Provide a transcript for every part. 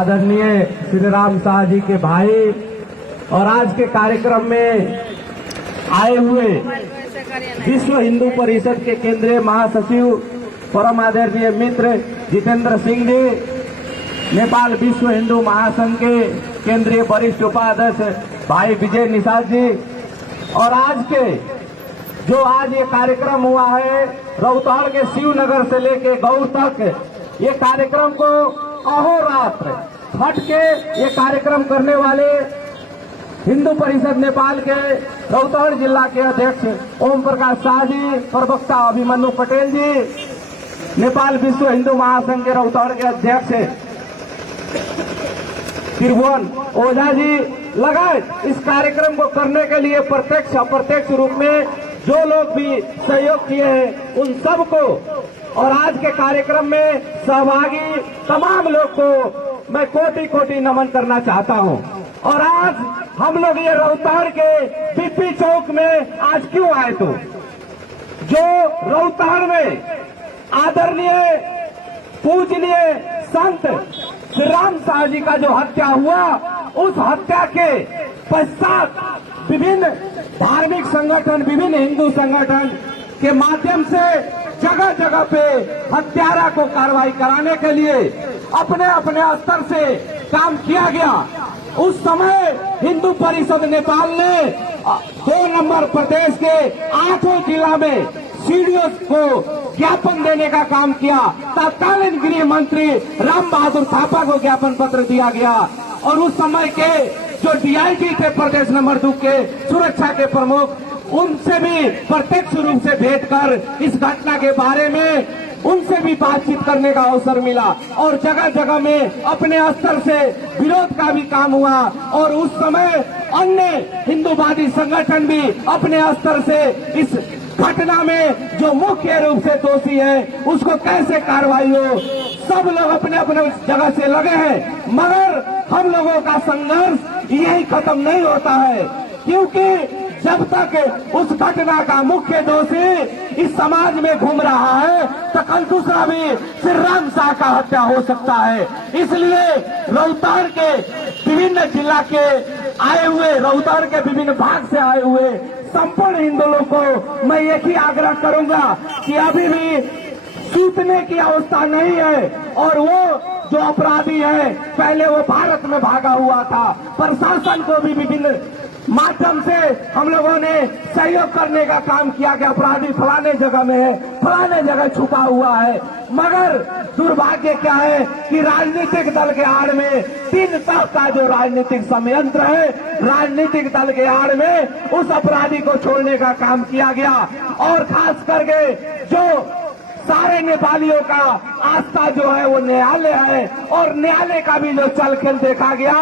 आदरणीय श्री राम शाह जी के भाई और आज के कार्यक्रम में आए हुए विश्व हिंदू परिषद के केंद्रीय महासचिव परम आदरणीय मित्र जितेंद्र सिंह जी, नेपाल विश्व हिंदू महासंघ के केंद्रीय वरिष्ठ उपाध्यक्ष भाई विजय निषाद जी और आज ये कार्यक्रम हुआ है रौताड़ के शिवनगर से लेके गौर तक, ये कार्यक्रम को अहोरात्र हट के ये कार्यक्रम करने वाले हिंदू परिषद नेपाल के रौताड़ जिला के अध्यक्ष ओम प्रकाश शाह जी, प्रवक्ता अभिमन्यु पटेल जी, नेपाल विश्व हिंदू महासंघ के रौताड़ के अध्यक्ष त्रिभुवन ओझा जी लगाए इस कार्यक्रम को करने के लिए प्रत्यक्ष अप्रत्यक्ष रूप में जो लोग भी सहयोग किए हैं उन सबको और आज के कार्यक्रम में सहभागी तमाम लोग को मैं कोटि कोटि नमन करना चाहता हूं। और आज हम लोग ये रौताड़ के पीपी चौक में आज क्यों आए, तो जो रौताड़ में आदरणीय पूजनीय संत श्री राम शाह जी का जो हत्या हुआ, उस हत्या के पश्चात विभिन्न धार्मिक संगठन, विभिन्न हिंदू संगठन के माध्यम से जगह जगह पे हत्यारा को कार्रवाई कराने के लिए अपने अपने स्तर से काम किया गया। उस समय हिंदू परिषद नेपाल ने 2 नंबर प्रदेश के 8 जिला में सीडीओ को ज्ञापन देने का काम किया। तत्कालीन गृह मंत्री राम बहादुर थापा को ज्ञापन पत्र दिया गया और उस समय के जो डीआईजी थे प्रदेश नंबर 2 के सुरक्षा के प्रमुख, उनसे भी प्रत्यक्ष रूप से भेंट कर इस घटना के बारे में उनसे भी बातचीत करने का अवसर मिला और जगह जगह में अपने स्तर से विरोध का भी काम हुआ। और उस समय अन्य हिंदूवादी संगठन भी अपने स्तर से इस घटना में जो मुख्य रूप से दोषी है उसको कैसे कार्रवाई हो, सब लोग अपने अपने जगह से लगे हैं, मगर हम लोगों का संघर्ष यही खत्म नहीं होता है, क्योंकि जब तक उस घटना का मुख्य दोषी इस समाज में घूम रहा है तो कल दूसरा भी श्री राम शाह का हत्या हो सकता है। इसलिए रौताड़ के विभिन्न जिला के आए हुए, रौताड़ के विभिन्न भाग से आए हुए संपूर्ण हिंदू लोगों को मैं एक ही आग्रह करूंगा कि अभी भी सूतने की अवस्था नहीं है और वो जो अपराधी है पहले वो भारत में भागा हुआ था। प्रशासन को भी विभिन्न माध्यम से हम लोगों ने सहयोग करने का काम किया कि अपराधी फलाने जगह में है, फलाने जगह छुपा हुआ है, मगर दुर्भाग्य क्या है कि राजनीतिक दल के आड़ में 3 तरह का जो राजनीतिक संयंत्र है, राजनीतिक दल के आड़ में उस अपराधी को छोड़ने का काम किया गया। और खास करके जो सारे नेपालियों का आस्था जो है वो न्यायालय है और न्यायालय का भी जो चल खेल देखा गया,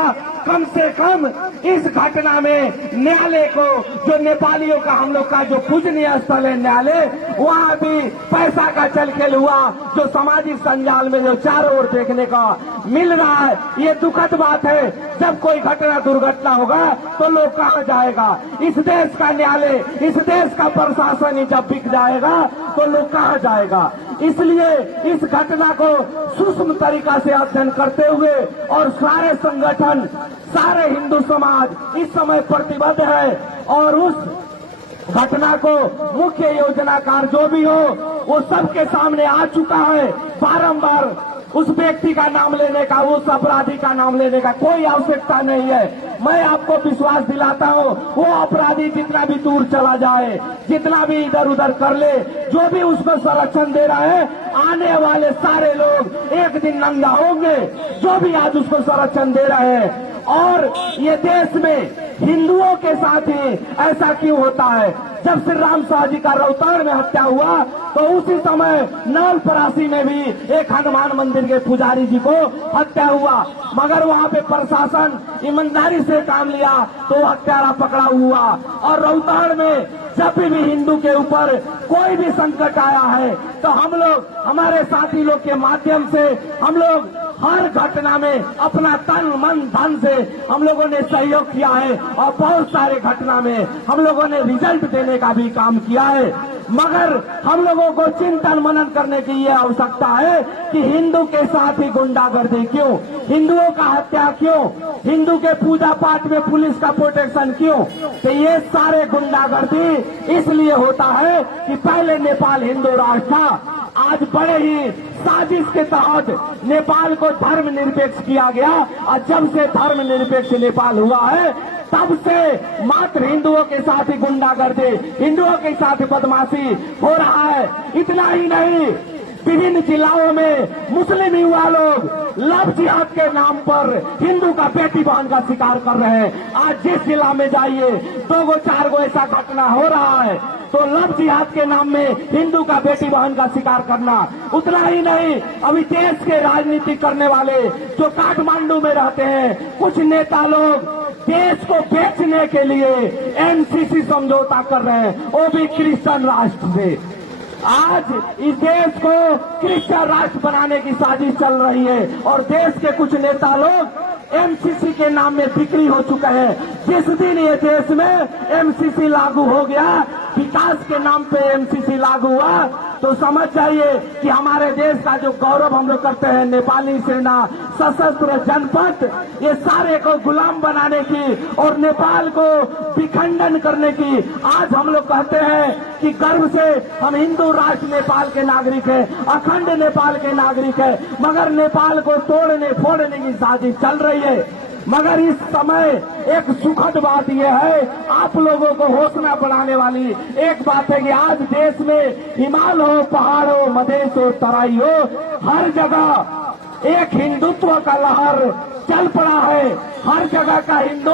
कम से कम इस घटना में न्यायालय को, जो नेपालियों का हम लोग का जो पूजनीय स्थल है न्यायालय, वहाँ भी पैसा का चल खेल हुआ, जो सामाजिक संजाल में जो चारों ओर देखने का मिल रहा है। ये दुखद बात है, जब कोई घटना दुर्घटना होगा तो लोग कहाँ जाएगा, इस देश का न्यायालय, इस देश का प्रशासन ही जब बिक जाएगा तो लोग कहाँ जाएगा। इसलिए इस घटना को सूक्ष्म तरीका से अध्ययन करते हुए और सारे संगठन, सारे हिंदू समाज इस समय प्रतिबद्ध है और उस घटना को मुख्य योजनाकार जो भी हो वो सबके सामने आ चुका है। बारंबार उस व्यक्ति का नाम लेने का, उस अपराधी का नाम लेने का कोई आवश्यकता नहीं है। मैं आपको विश्वास दिलाता हूँ, वो अपराधी जितना भी दूर चला जाए, जितना भी इधर उधर कर ले, जो भी उसको संरक्षण दे रहा है, आने वाले सारे लोग एक दिन नंगा होंगे, जो भी आज उसको संरक्षण दे रहे हैं। और ये देश में हिंदुओं के साथ ही ऐसा क्यों होता है? जब श्री राम शाह जी का रौताड़ में हत्या हुआ तो उसी समय नवलपरासी में भी एक हनुमान मंदिर के पुजारी जी को हत्या हुआ, मगर वहाँ पे प्रशासन ईमानदारी से काम लिया तो हत्यारा पकड़ा हुआ। और रौताड़ में जब भी हिंदू के ऊपर कोई भी संकट आया है तो हम लोग, हमारे साथी लोग के माध्यम से हम लोग हर घटना में अपना तन मन धन से हम लोगों ने सहयोग किया है और बहुत सारे घटना में हम लोगों ने रिजल्ट देने का भी काम किया है। मगर हम लोगों को चिंतन मनन करने की ये आवश्यकता है कि हिंदू के साथ ही गुंडागर्दी क्यों, हिंदुओं का हत्या क्यों, हिंदू के पूजा पाठ में पुलिस का प्रोटेक्शन क्यों। तो ये सारे गुंडागर्दी इसलिए होता है कि पहले नेपाल हिंदू राष्ट्र था, आज बड़े ही साजिश के तहत नेपाल को धर्मनिरपेक्ष किया गया और जब से धर्मनिरपेक्ष नेपाल हुआ है तब से मात्र हिंदुओं के साथ ही गुंडागर्दी, हिंदुओं के साथ बदमाशी हो रहा है। इतना ही नहीं, विभिन्न जिलाओं में मुस्लिम युवा लोग लव जिहाद के नाम पर हिंदू का बेटी बहन का शिकार कर रहे हैं। आज जिस जिला में जाइए 2 4 ऐसा घटना हो रहा है। तो लव जिहाद के नाम में हिंदू का बेटी बहन का शिकार करना। उतना ही नहीं, अभी देश के राजनीति करने वाले जो काठमांडू में रहते हैं, कुछ नेता लोग देश को बेचने के लिए एमसीसी समझौता कर रहे हैं, वो भी क्रिश्चियन राष्ट्र से। आज इस देश को क्रिश्चियन राष्ट्र बनाने की साजिश चल रही है और देश के कुछ नेता लोग एमसीसी के नाम में बिक्री हो चुके हैं। जिस दिन ये देश में एमसीसी लागू हो गया, विकास के नाम पे एमसीसी लागू हुआ, तो समझ जाइए कि हमारे देश का जो गौरव हम लोग करते हैं, नेपाली सेना, सशस्त्र जनपद, ये सारे को गुलाम बनाने की और नेपाल को विखंडन करने की आज हम लोग कहते हैं कि गर्व से हम हिंदू राष्ट्र नेपाल के नागरिक है, अखंड नेपाल के नागरिक है। मगर नेपाल को तोड़ने फोड़ने की साजिश चल रही है। मगर इस समय एक सुखद बात यह है, आप लोगों को हौसला बढ़ाने वाली एक बात है कि आज देश में हिमालय हो, पहाड़ हो, मधेश हो, तराई हो, हर जगह एक हिंदुत्व का लहर चल पड़ा है। हर जगह का हिंदू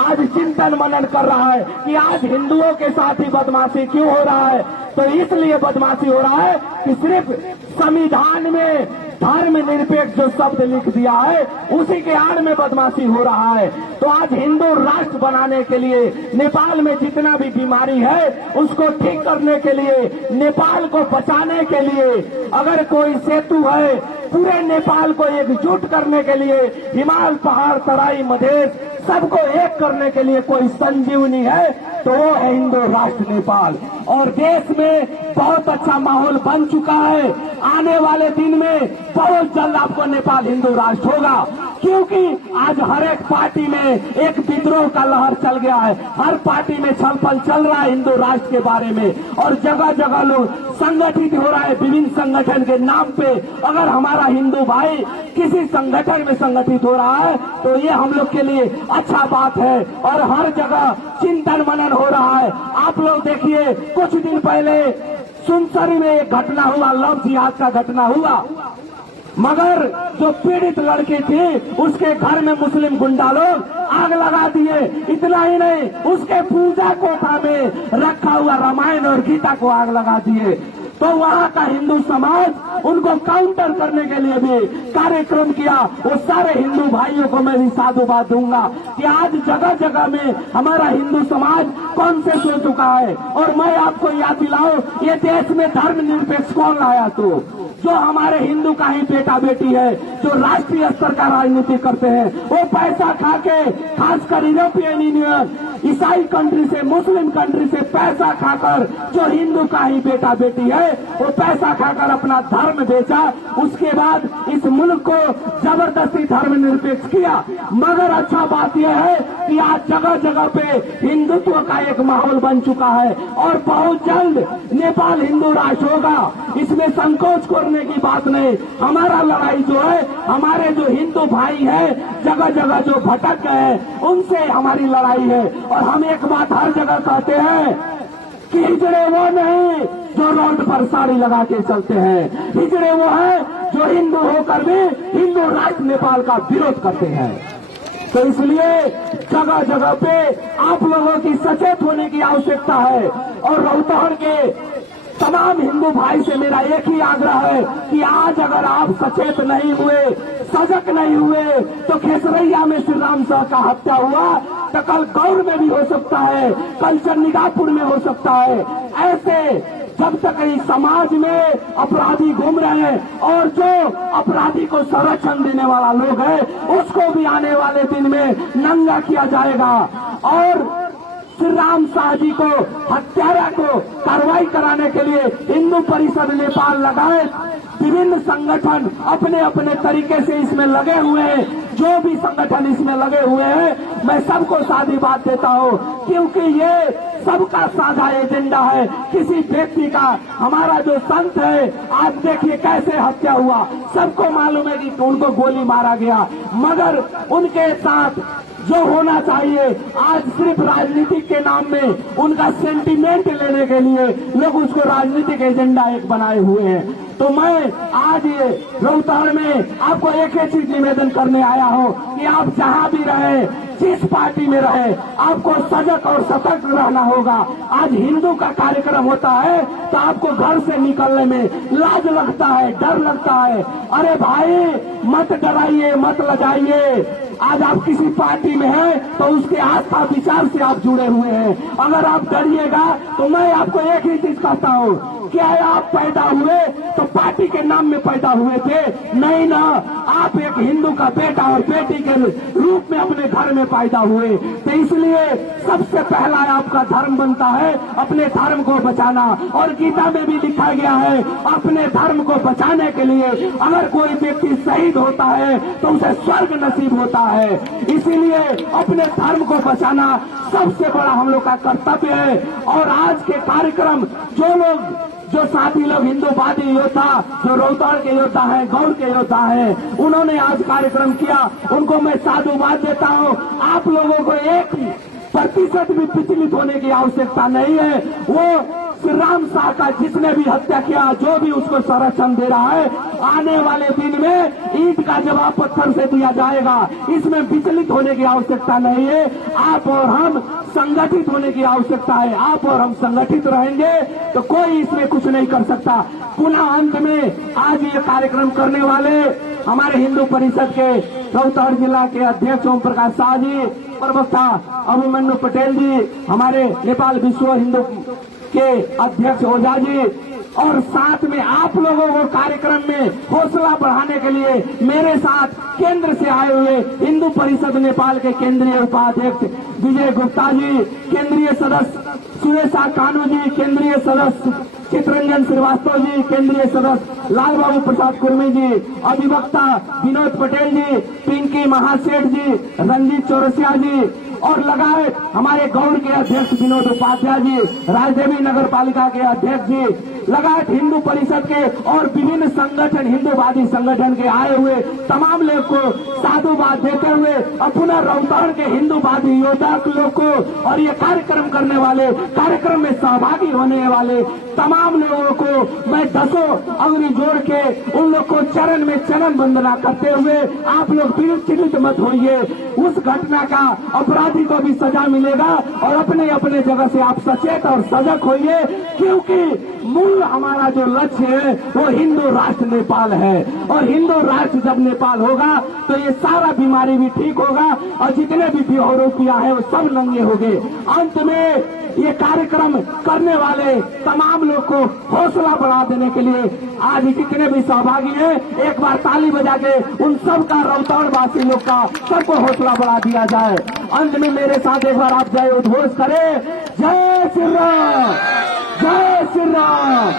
आज चिंतन मनन कर रहा है कि आज हिंदुओं के साथ ही बदमाशी क्यों हो रहा है। तो इसलिए बदमाशी हो रहा है कि सिर्फ संविधान में धर्मनिरपेक्ष जो शब्द लिख दिया है उसी के आड़ में बदमाशी हो रहा है। तो आज हिंदू राष्ट्र बनाने के लिए, नेपाल में जितना भी बीमारी है उसको ठीक करने के लिए, नेपाल को बचाने के लिए अगर कोई सेतु है, पूरे नेपाल को एकजुट करने के लिए, हिमालय, पहाड़, तराई, मधेश सबको एक करने के लिए कोई संजीवनी है तो वो है हिंदू राष्ट्र नेपाल। और देश में बहुत अच्छा माहौल बन चुका है। आने वाले दिन में बहुत जल्द आपको नेपाल हिंदू राष्ट्र होगा, क्योंकि आज हर एक पार्टी में एक विद्रोह का लहर चल गया है। हर पार्टी में छलफल चल रहा है हिंदू राष्ट्र के बारे में और जगह जगह लोग संगठित हो रहा है विभिन्न संगठन के नाम पे। अगर हमारा हिंदू भाई किसी संगठन में संगठित हो रहा है तो ये हम लोग के लिए अच्छा बात है और हर जगह चिंतन मनन हो रहा है। आप लोग देखिए, कुछ दिन पहले सुनसरी में एक घटना हुआ, लव जिहाद का घटना हुआ, मगर जो पीड़ित लड़की थी उसके घर में मुस्लिम गुंडा लोग आग लगा दिए। इतना ही नहीं, उसके पूजा कोठा में रखा हुआ रामायण और गीता को आग लगा दिए। तो वहाँ का हिंदू समाज उनको काउंटर करने के लिए भी कार्यक्रम किया। वो सारे हिंदू भाइयों को मैं भी साधुवाद दूंगा कि आज जगह जगह में हमारा हिंदू समाज कॉन्शियस हो चुका है। और मैं आपको याद दिलाऊं, ये देश में धर्मनिरपेक्ष कौन लाया? तो जो हमारे हिंदू का ही बेटा बेटी है, जो राष्ट्रीय स्तर का राजनीति करते हैं, वो पैसा खा के, खासकर यूरोपियन यूनियन, ईसाई कंट्री से, मुस्लिम कंट्री से पैसा खाकर जो हिंदू का ही बेटा बेटी है वो पैसा खाकर अपना धर्म बेचा। उसके बाद इस मुल्क को जबरदस्ती धर्मनिरपेक्ष किया। मगर अच्छा बात यह है कि आज जगह जगह पे हिंदुत्व का एक माहौल बन चुका है और बहुत जल्द नेपाल हिंदू राष्ट्र होगा। इसमें संकोच करने की बात नहीं। हमारा लड़ाई जो है, हमारे जो हिंदू भाई है जगह जगह जो भटक गए हैं उनसे हमारी लड़ाई है। और हम एक बात हर जगह कहते हैं कि हिजड़े वो नहीं जो रोड पर साड़ी लगा के चलते हैं, हिजड़े वो है जो हिंदू होकर भी हिंदू राष्ट्र नेपाल का विरोध करते हैं। तो इसलिए जगह जगह पे आप लोगों की सचेत होने की आवश्यकता है। और रोहतास के तमाम हिंदू भाई से मेरा एक ही आग्रह है कि आज अगर आप सचेत नहीं हुए, सजग नहीं हुए, तो खेसरैया में श्री राम शाह का हत्या हुआ तो कल गौर में भी हो सकता है, कल चंडीगढ़पुर में हो सकता है। ऐसे जब तक इस समाज में अपराधी घूम रहे हैं और जो अपराधी को संरक्षण देने वाला लोग है उसको भी आने वाले दिन में नंगा किया जाएगा। और श्री राम शाह जी को हत्यारा को कार्रवाई कराने के लिए हिंदू परिषद नेपाल लगाए विभिन्न संगठन अपने अपने तरीके से इसमें लगे हुए हैं। जो भी संगठन इसमें लगे हुए हैं मैं सबको साधी बात देता हूँ, क्योंकि ये सबका साझा एजेंडा है, किसी व्यक्ति का। हमारा जो संत है आज देखिए कैसे हत्या हुआ, सबको मालूम है कि उनको गोली मारा गया, मगर उनके साथ जो होना चाहिए आज सिर्फ राजनीति के नाम में उनका सेंटीमेंट लेने के लिए लोग उसको राजनीतिक एजेंडा एक बनाए हुए हैं। तो मैं आज ये रोहतास में आपको एक ही चीज निवेदन करने आया हूँ कि आप जहाँ भी रहे, जिस पार्टी में रहे, आपको सजग और सतर्क रहना होगा। आज हिंदू का कार्यक्रम होता है तो आपको घर से निकलने में लाज लगता है, डर लगता है। अरे भाई मत डराइए, मत लजाइए। आज आप किसी पार्टी में हैं तो उसके आस्था विचार से आप जुड़े हुए हैं। अगर आप डरिएगा तो मैं आपको एक ही चीज कहता हूँ, क्या आप पैदा हुए तो पार्टी के नाम में पैदा हुए थे? नहीं ना, आप एक हिंदू का बेटा और बेटी के रूप में अपने घर में पैदा हुए। तो इसलिए सबसे पहला आपका धर्म बनता है अपने धर्म को बचाना। और गीता में भी लिखा गया है अपने धर्म को बचाने के लिए अगर कोई व्यक्ति शहीद होता है तो उसे स्वर्ग नसीब होता है। इसीलिए अपने धर्म को बचाना सबसे बड़ा हम लोग का कर्तव्य है। और आज के कार्यक्रम जो साथी लोग हिंदूवादी योद्धा, जो रोहतास के योद्धा हैं, गौड़ के योद्धा हैं, उन्होंने आज कार्यक्रम किया, उनको मैं साधुवाद देता हूँ। आप लोगों को 1% भी विचलित होने की आवश्यकता नहीं है। वो श्री राम शाह का जिसने भी हत्या किया, जो भी उसको संरक्षण दे रहा है, आने वाले दिन में ईंट का जवाब पत्थर से दिया जाएगा। इसमें विचलित होने की आवश्यकता नहीं है। आप और हम संगठित होने की आवश्यकता है। आप और हम संगठित रहेंगे तो कोई इसमें कुछ नहीं कर सकता। पुनः अंत में आज ये कार्यक्रम करने वाले हमारे हिंदू परिषद के रोहतास जिला के अध्यक्ष ओम प्रकाश शाह जी, प्रवक्ता अभिमन्यु पटेल जी, हमारे नेपाल विश्व हिंदू के अध्यक्ष ओझा जी, और साथ में आप लोगों को कार्यक्रम में हौसला बढ़ाने के लिए मेरे साथ केंद्र से आए हुए हिंदू परिषद नेपाल के केंद्रीय उपाध्यक्ष विजय गुप्ता जी, केंद्रीय सदस्य सुरेशा कानू जी, केंद्रीय सदस्य चित्रंजन श्रीवास्तव जी, केंद्रीय सदस्य लाल बाबू प्रसाद कुर्मी जी, अधिवक्ता विनोद पटेल जी, पिंकी महासेठ जी, रंजीत चौरसिया जी, और लगाए हमारे गौड़ के अध्यक्ष विनोद उपाध्याय जी, राजदेवी नगर पालिका के अध्यक्ष जी, लगाए हिंदू परिषद के और विभिन्न संगठन, हिंदूवादी संगठन के आए हुए तमाम लोग को साधुवाद देते हुए और पुनः रोहतास के हिंदूवादी योद्धा लोग को और ये कार्यक्रम करने वाले, कार्यक्रम में सहभागी होने वाले तमाम लोगों को मैं 10 अंगुली जोड़ के उन लोग को चरण में चरण वंदना करते हुए आप लोग विचलित मत होइए। उस घटना का अपराधी को भी सजा मिलेगा और अपने अपने जगह से आप सचेत और सजग होइए, क्योंकि मूल हमारा जो लक्ष्य है वो हिंदू राष्ट्र नेपाल है। और हिंदू राष्ट्र जब नेपाल होगा तो ये सारा बीमारी भी ठीक होगा और जितने भी बेहोरुपिया है वो सब नंगे होंगे। अंत में ये कार्यक्रम करने वाले तमाम लोग को हौसला बढ़ा देने के लिए आज जितने भी सहभागी हैं एक बार ताली बजा के उन सब का रोहतास वासी लोग का सबको हौसला बढ़ा दिया जाए। अंत में मेरे साथ एक बार आप जय उद्घोष करें, जय श्री राम, जय श्री राम,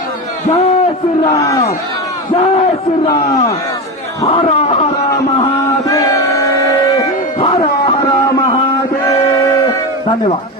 जय श्री राम, जय श्री राम। हर हर महादेव, हर हर महादेव। धन्यवाद।